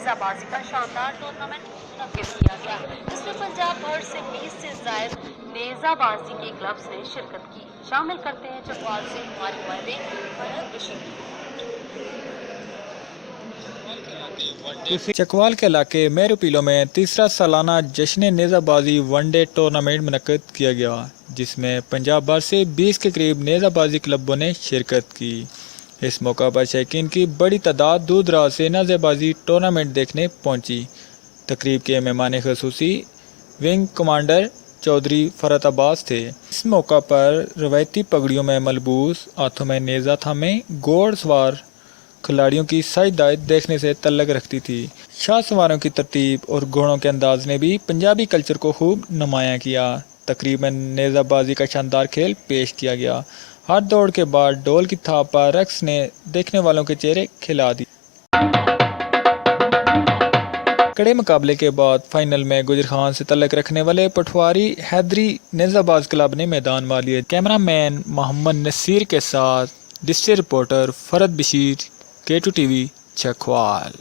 नेज़ाबाजी का शानदार टूर्नामेंट मुनक्किद किया गया। इसमें पंजाब भर से 20 से जायद नेज़ाबाजी के क्लब्स ने शिरकत की। शामिल करते हैं चकवाल से हमारे नुमाइंदे फरहद बशीर। चकवाल के इलाके मेरुपीलो में तीसरा सालाना जश्न नेज़ाबाजी वनडे टूर्नामेंट मुनक्किद किया गया, जिसमें पंजाब भर से 20 के करीब नेज़ाबाजी क्लबों ने शिरकत की। इस मौका पर शौकीन की बड़ी तादाद दूर दराज से नेज़ाबाजी टूर्नामेंट देखने पहुंची। तकरीब के मेहमान ख़ुसूसी विंग कमांडर चौधरी फरहत अब्बास थे। इस मौका पर रवायती पगड़ियों में मलबूस, हाथों में नेज़ा थामे घोड़ सवार खिलाड़ियों की साइदायत देखने से तल्लक रखती थी। शाह सवारों की तरतीब और घोड़ों के अंदाज ने भी पंजाबी कल्चर को खूब नुमायां किया। तकरीब में नेज़ाबाजी का शानदार खेल पेश किया गया। हर दौड़ के बाद ढोल की थाप पर रक्स ने देखने वालों के चेहरे खिला दिए। कड़े मुकाबले के बाद फाइनल में गुजर खान से तल्लक रखने वाले पटवारी हैदरी नेज़ाबाज क्लब ने मैदान मार लिया। कैमरामैन मोहम्मद नसीर के साथ district reporter Farhad Bashir, K2 TV, Chakwal.